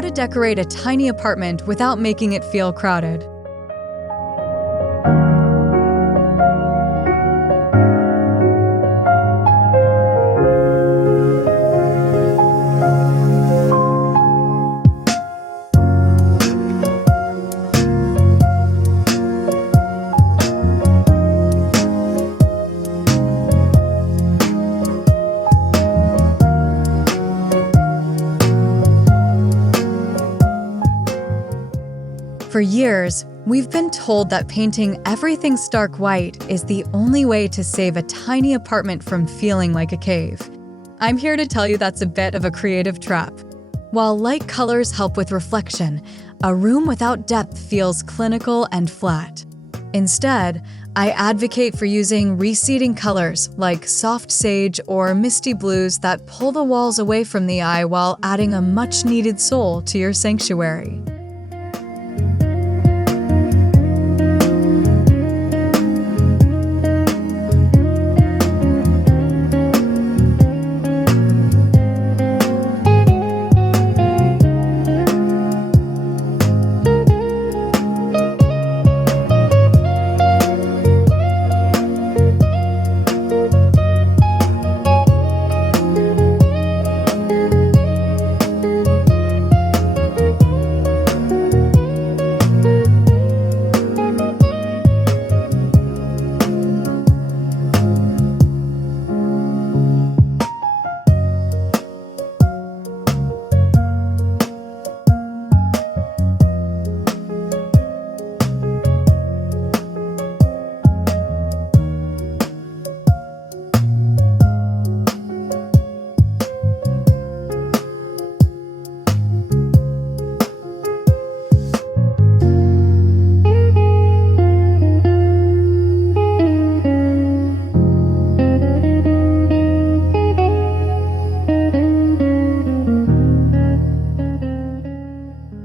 how to decorate a tiny apartment without making it feel crowded. For years, we've been told that painting everything stark white is the only way to save a tiny apartment from feeling like a cave. I'm here to tell you that's a bit of a creative trap. While light colors help with reflection, a room without depth feels clinical and flat. Instead, I advocate for using receding colors like soft sage or misty blues that pull the walls away from the eye while adding a much-needed soul to your sanctuary.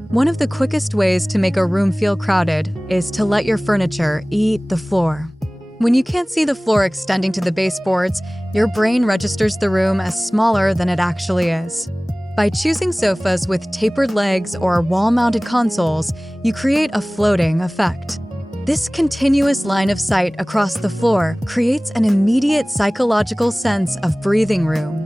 One of the quickest ways to make a room feel crowded is to let your furniture eat the floor. When you can't see the floor extending to the baseboards, your brain registers the room as smaller than it actually is. By choosing sofas with tapered legs or wall-mounted consoles, you create a floating effect. This continuous line of sight across the floor creates an immediate psychological sense of breathing room.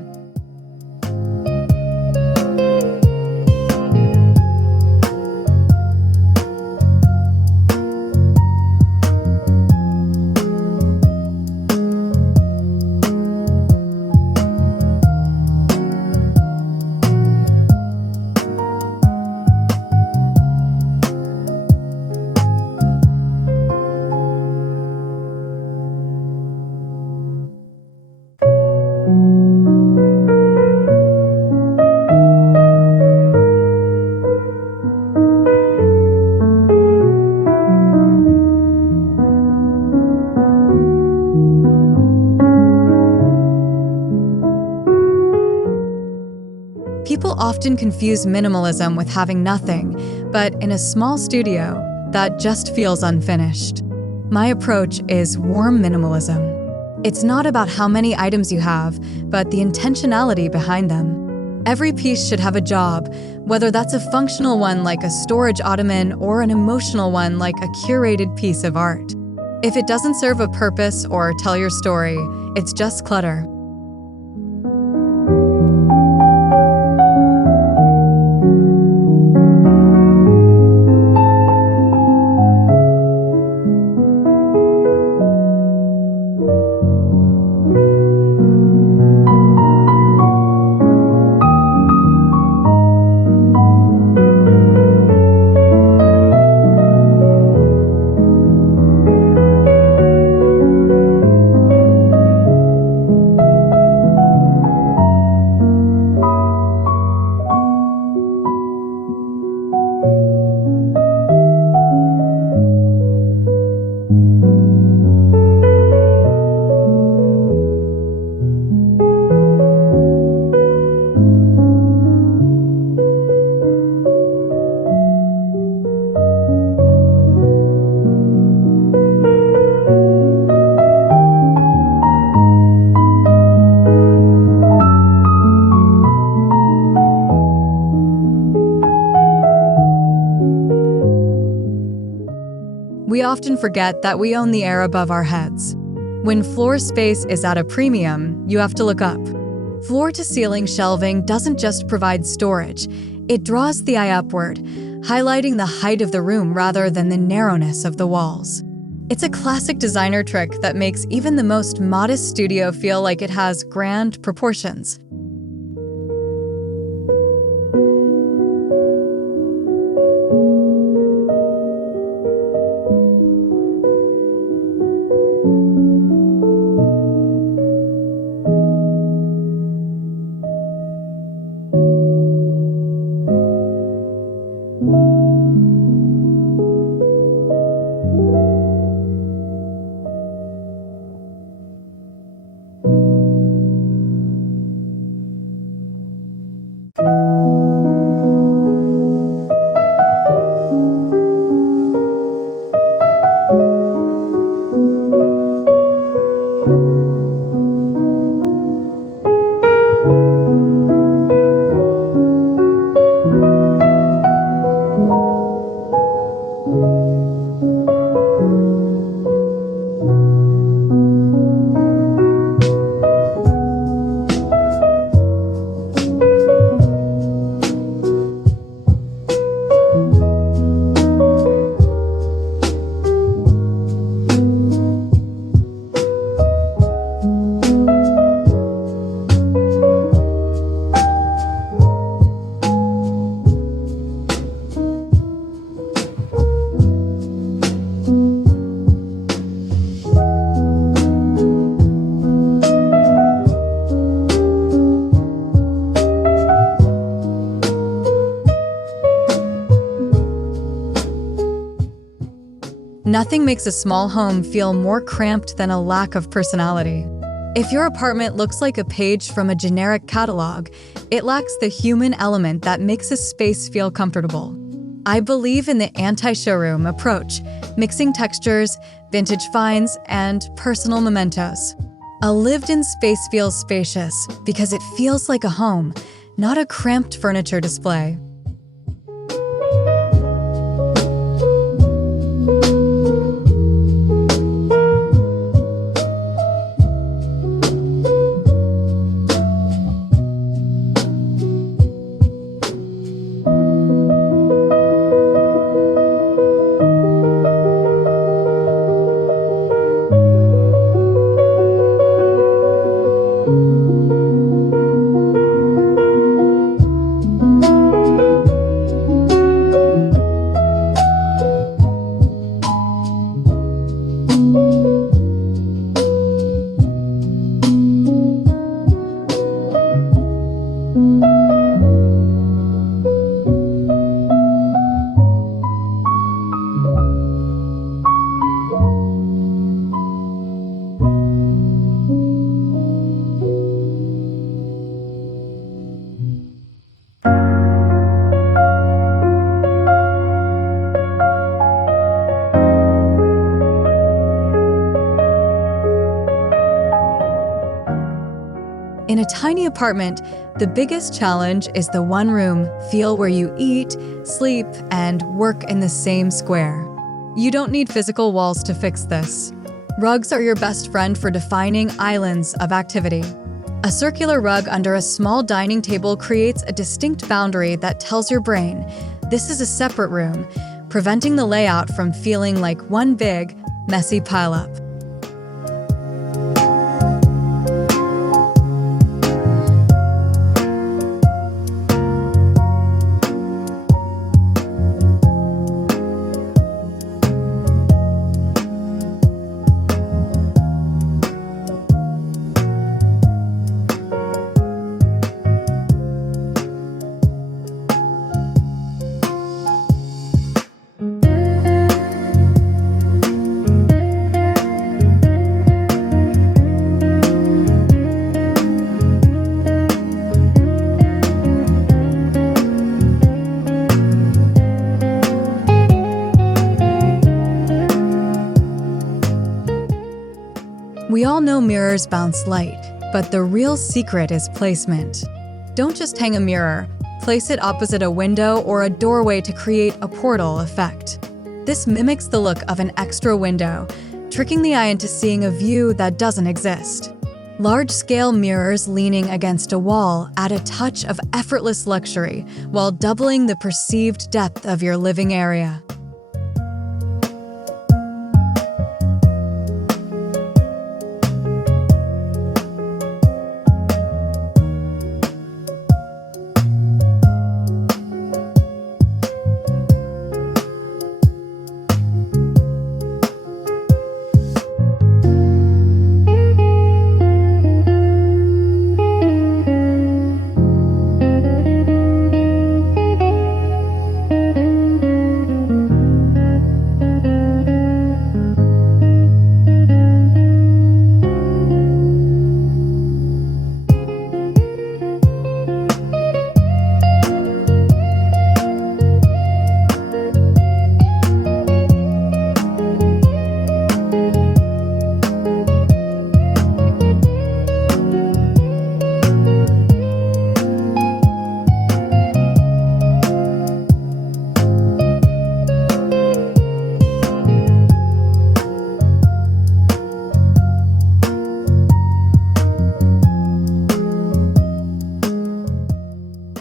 People often confuse minimalism with having nothing, but in a small studio, that just feels unfinished. My approach is warm minimalism. It's not about how many items you have, but the intentionality behind them. Every piece should have a job, whether that's a functional one like a storage ottoman or an emotional one like a curated piece of art. If it doesn't serve a purpose or tell your story, it's just clutter. often forget that we own the air above our heads. When floor space is at a premium, you have to look up. Floor-to-ceiling shelving doesn't just provide storage, it draws the eye upward, highlighting the height of the room rather than the narrowness of the walls. It's a classic designer trick that makes even the most modest studio feel like it has grand proportions. Nothing makes a small home feel more cramped than a lack of personality. If your apartment looks like a page from a generic catalog, it lacks the human element that makes a space feel comfortable. I believe in the anti-showroom approach, mixing textures, vintage finds, and personal mementos. A lived-in space feels spacious because it feels like a home, not a cramped furniture display. In a tiny apartment, the biggest challenge is the one-room feel where you eat, sleep, and work in the same square. You don't need physical walls to fix this. Rugs are your best friend for defining islands of activity. A circular rug under a small dining table creates a distinct boundary that tells your brain, this is a separate room, preventing the layout from feeling like one big, messy pileup. We all know mirrors bounce light, but the real secret is placement. Don't just hang a mirror, place it opposite a window or a doorway to create a portal effect. This mimics the look of an extra window, tricking the eye into seeing a view that doesn't exist. Large-scale mirrors leaning against a wall add a touch of effortless luxury while doubling the perceived depth of your living area.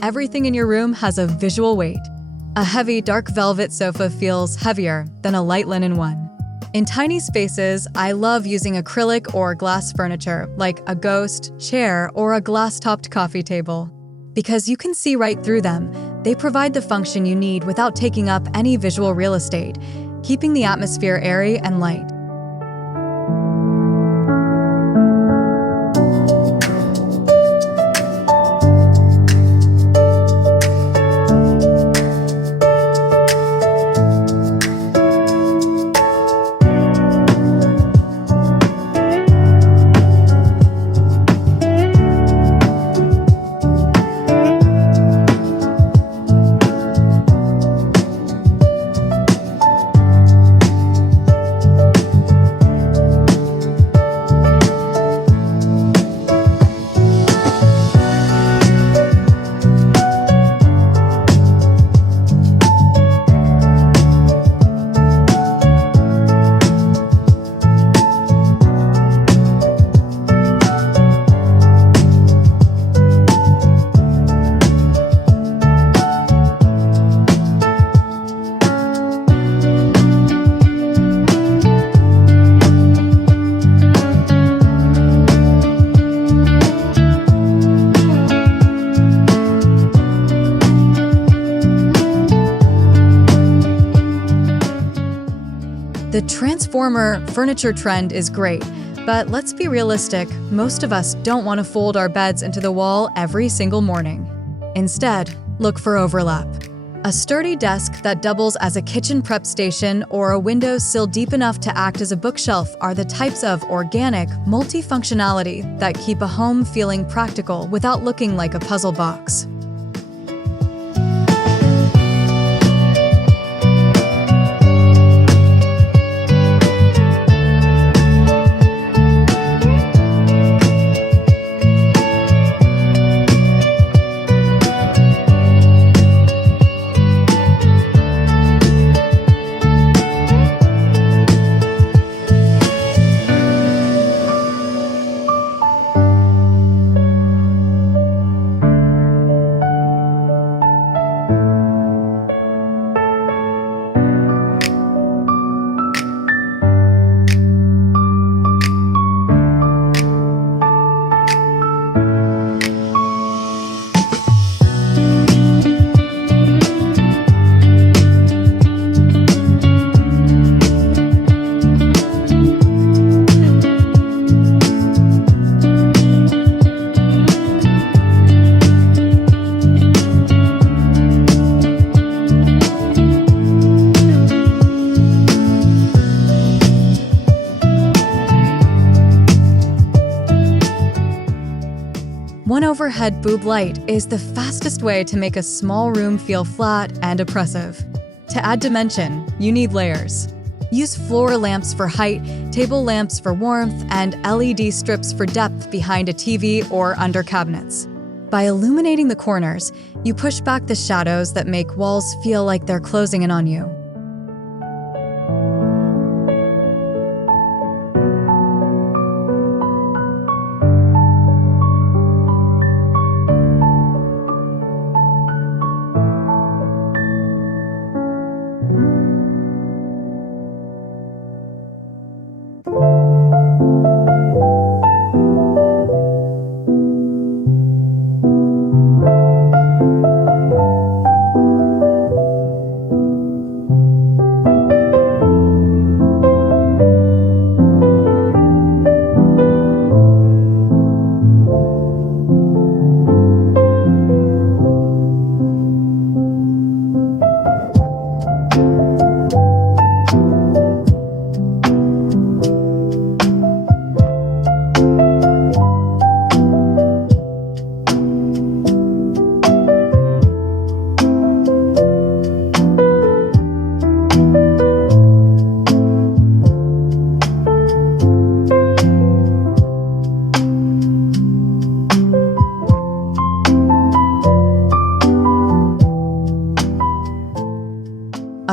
Everything in your room has a visual weight. A heavy, dark velvet sofa feels heavier than a light linen one. In tiny spaces, I love using acrylic or glass furniture, like a ghost chair or a glass-topped coffee table. Because you can see right through them, they provide the function you need without taking up any visual real estate, keeping the atmosphere airy and light. The transformer furniture trend is great, but let's be realistic, most of us don't want to fold our beds into the wall every single morning. Instead, look for overlap. A sturdy desk that doubles as a kitchen prep station or a windowsill deep enough to act as a bookshelf are the types of organic, multifunctionality that keep a home feeling practical without looking like a puzzle box. One overhead boob light is the fastest way to make a small room feel flat and oppressive. To add dimension, you need layers. Use floor lamps for height, table lamps for warmth, and LED strips for depth behind a TV or under cabinets. By illuminating the corners, you push back the shadows that make walls feel like they're closing in on you.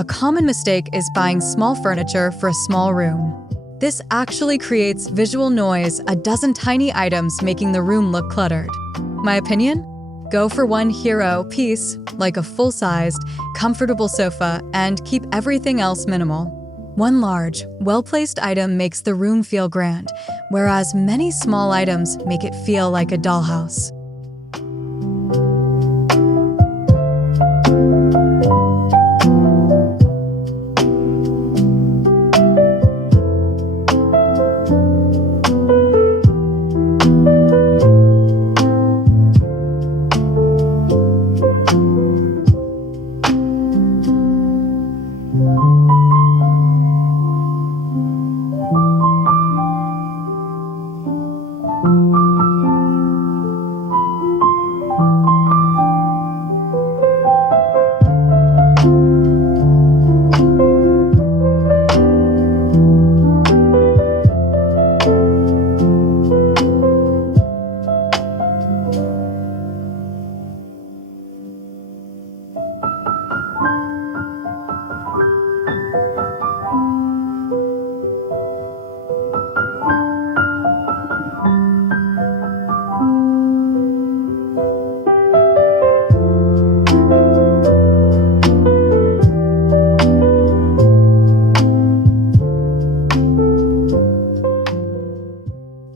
common mistake is buying small furniture for a small room. This actually creates visual noise, a dozen tiny items making the room look cluttered. My opinion? Go for one hero piece, like a full-sized, comfortable sofa, and keep everything else minimal. One large, well-placed item makes the room feel grand, whereas many small items make it feel like a dollhouse.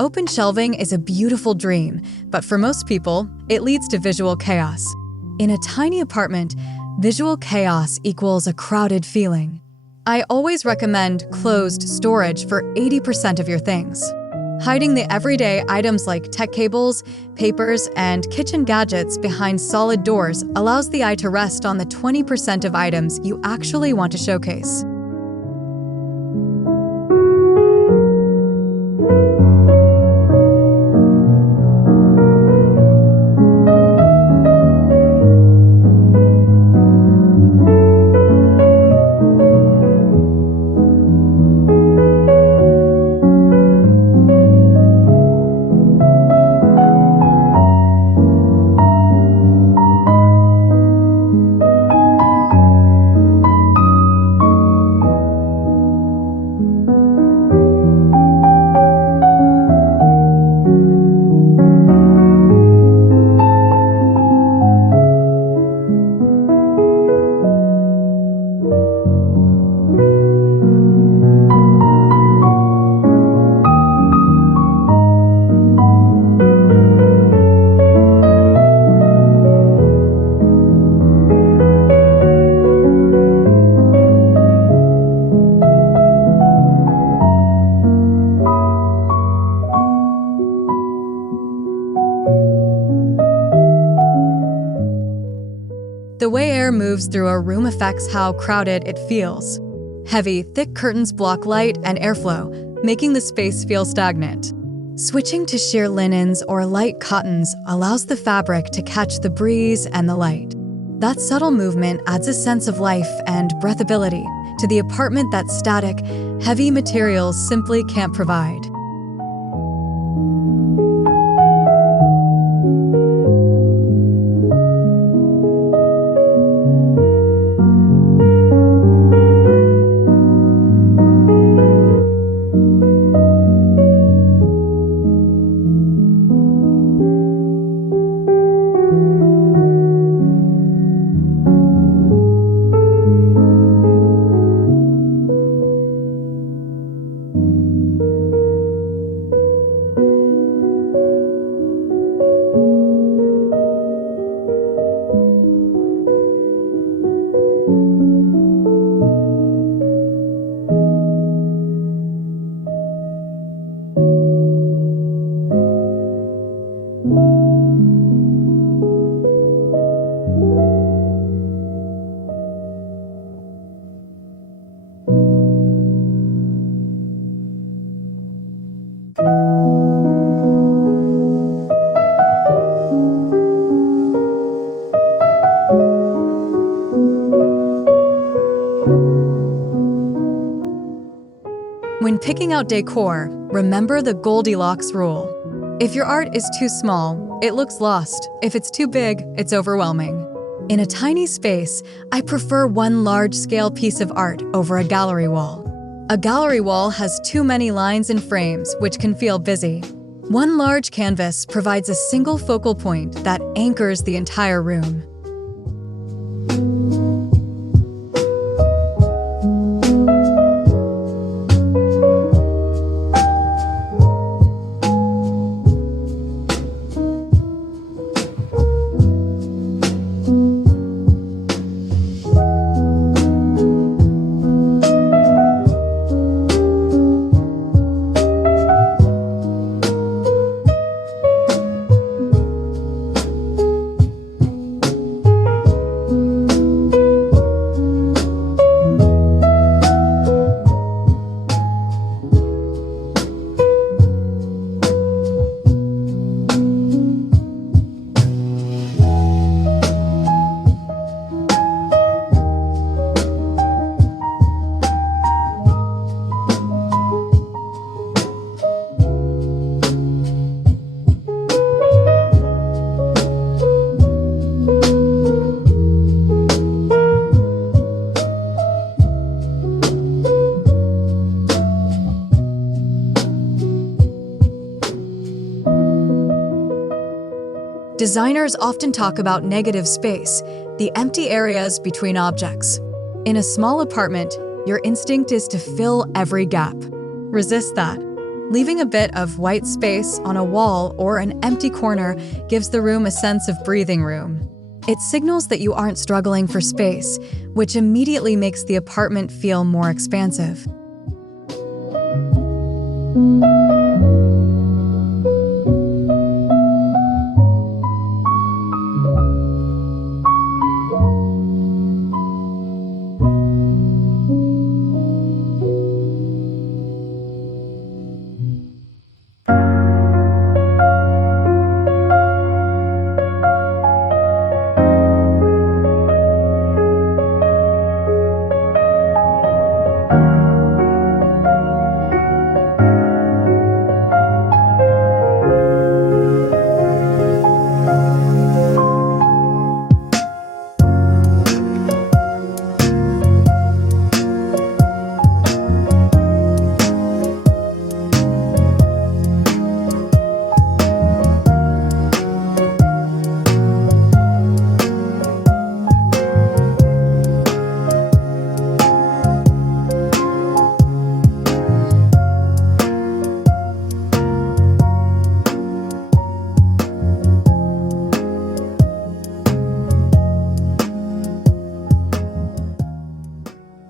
Open shelving is a beautiful dream, but for most people, it leads to visual chaos. In a tiny apartment, visual chaos equals a crowded feeling. I always recommend closed storage for 80% of your things. Hiding the everyday items like tech cables, papers, and kitchen gadgets behind solid doors allows the eye to rest on the 20% of items you actually want to showcase. The way air moves through a room affects how crowded it feels. Heavy, thick curtains block light and airflow, making the space feel stagnant. Switching to sheer linens or light cottons allows the fabric to catch the breeze and the light. That subtle movement adds a sense of life and breathability to the apartment that static, heavy materials simply can't provide. When picking out decor, remember the Goldilocks rule. If your art is too small, it looks lost. If it's too big, it's overwhelming. In a tiny space, I prefer one large-scale piece of art over a gallery wall. A gallery wall has too many lines and frames, which can feel busy. One large canvas provides a single focal point that anchors the entire room. Designers often talk about negative space, the empty areas between objects. In a small apartment, your instinct is to fill every gap. Resist that. Leaving a bit of white space on a wall or an empty corner gives the room a sense of breathing room. It signals that you aren't struggling for space, which immediately makes the apartment feel more expansive.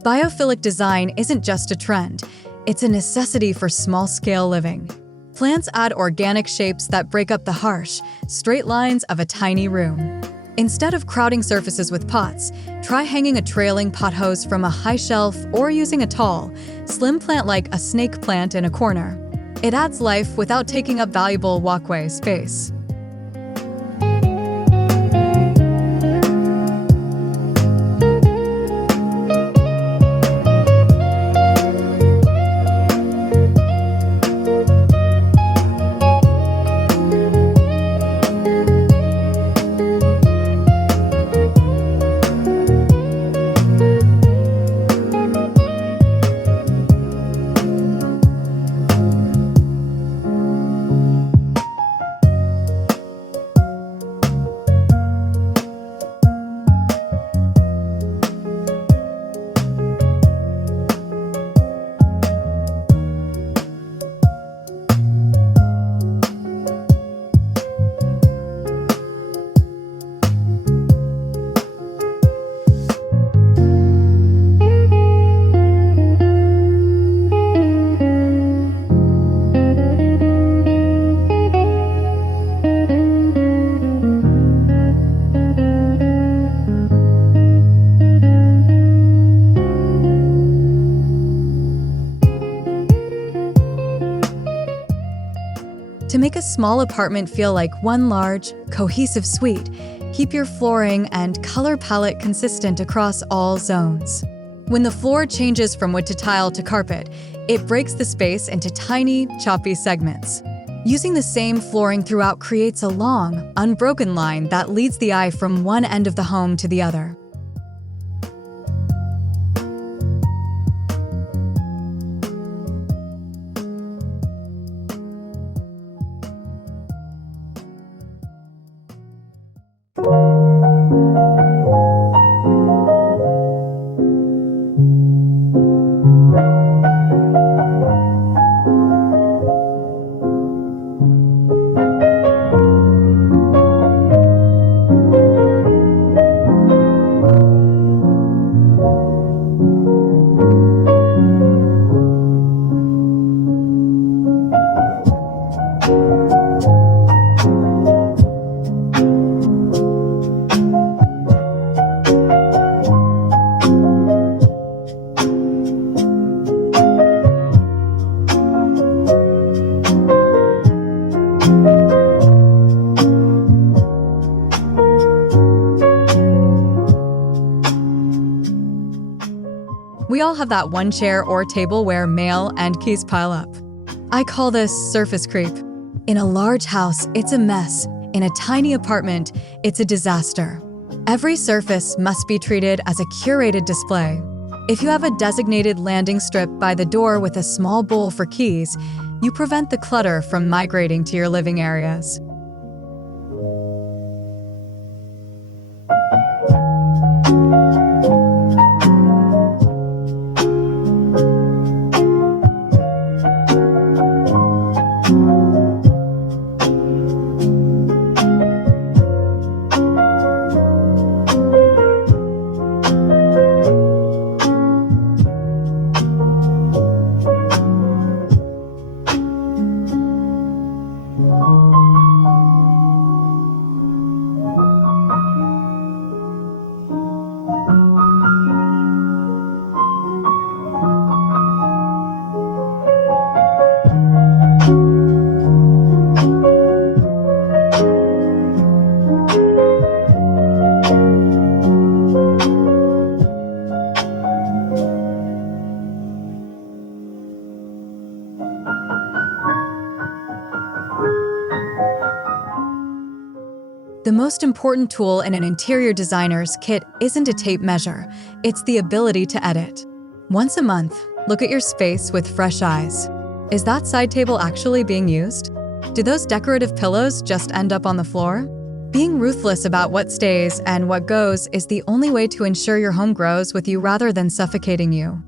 Biophilic design isn't just a trend, it's a necessity for small-scale living. Plants add organic shapes that break up the harsh, straight lines of a tiny room. Instead of crowding surfaces with pots, try hanging a trailing pot hose from a high shelf or using a tall, slim plant like a snake plant in a corner. It adds life without taking up valuable walkway space. To make a small apartment feel like one large, cohesive suite, keep your flooring and color palette consistent across all zones. When the floor changes from wood to tile to carpet, it breaks the space into tiny, choppy segments. Using the same flooring throughout creates a long, unbroken line that leads the eye from one end of the home to the other. We all have that one chair or table where mail and keys pile up. I call this surface creep. In a large house, it's a mess. In a tiny apartment, it's a disaster. Every surface must be treated as a curated display. If you have a designated landing strip by the door with a small bowl for keys, you prevent the clutter from migrating to your living areas. The most important tool in an interior designer's kit isn't a tape measure, it's the ability to edit. Once a month, look at your space with fresh eyes. Is that side table actually being used? Do those decorative pillows just end up on the floor? Being ruthless about what stays and what goes is the only way to ensure your home grows with you rather than suffocating you.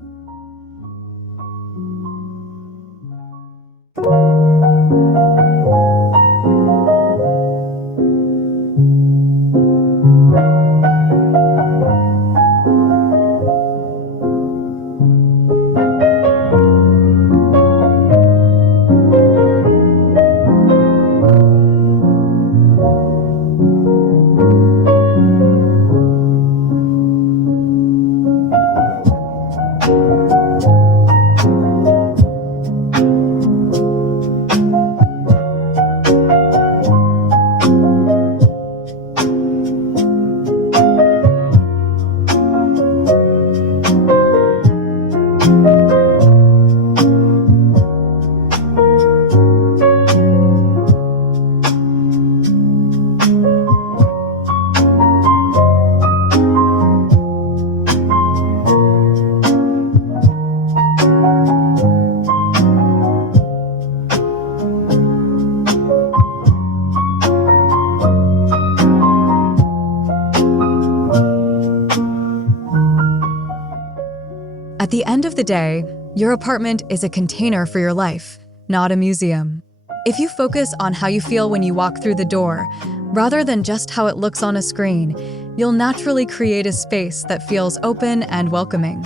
At the end of the day, your apartment is a container for your life, not a museum. If you focus on how you feel when you walk through the door, rather than just how it looks on a screen, you'll naturally create a space that feels open and welcoming.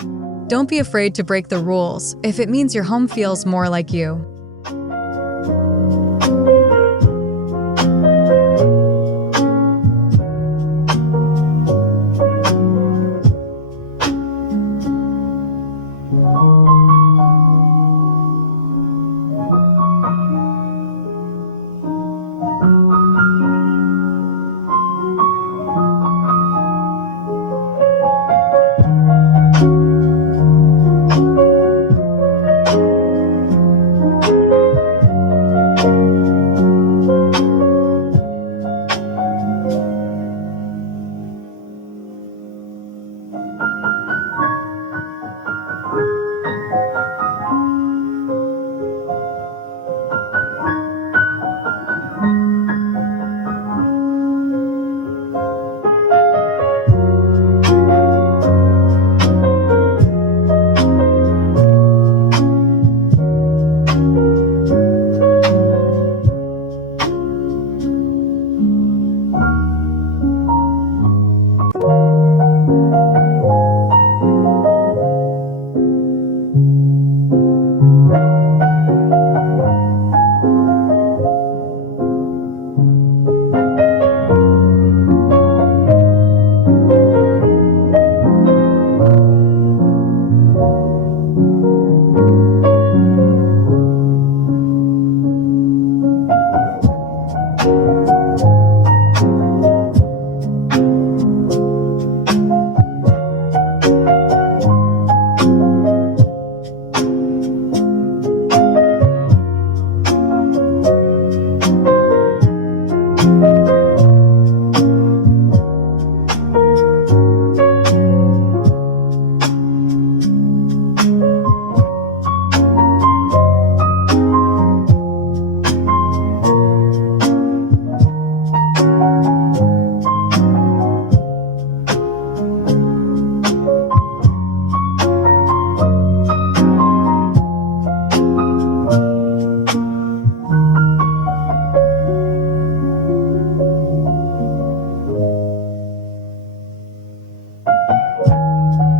Don't be afraid to break the rules if it means your home feels more like you.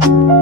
you.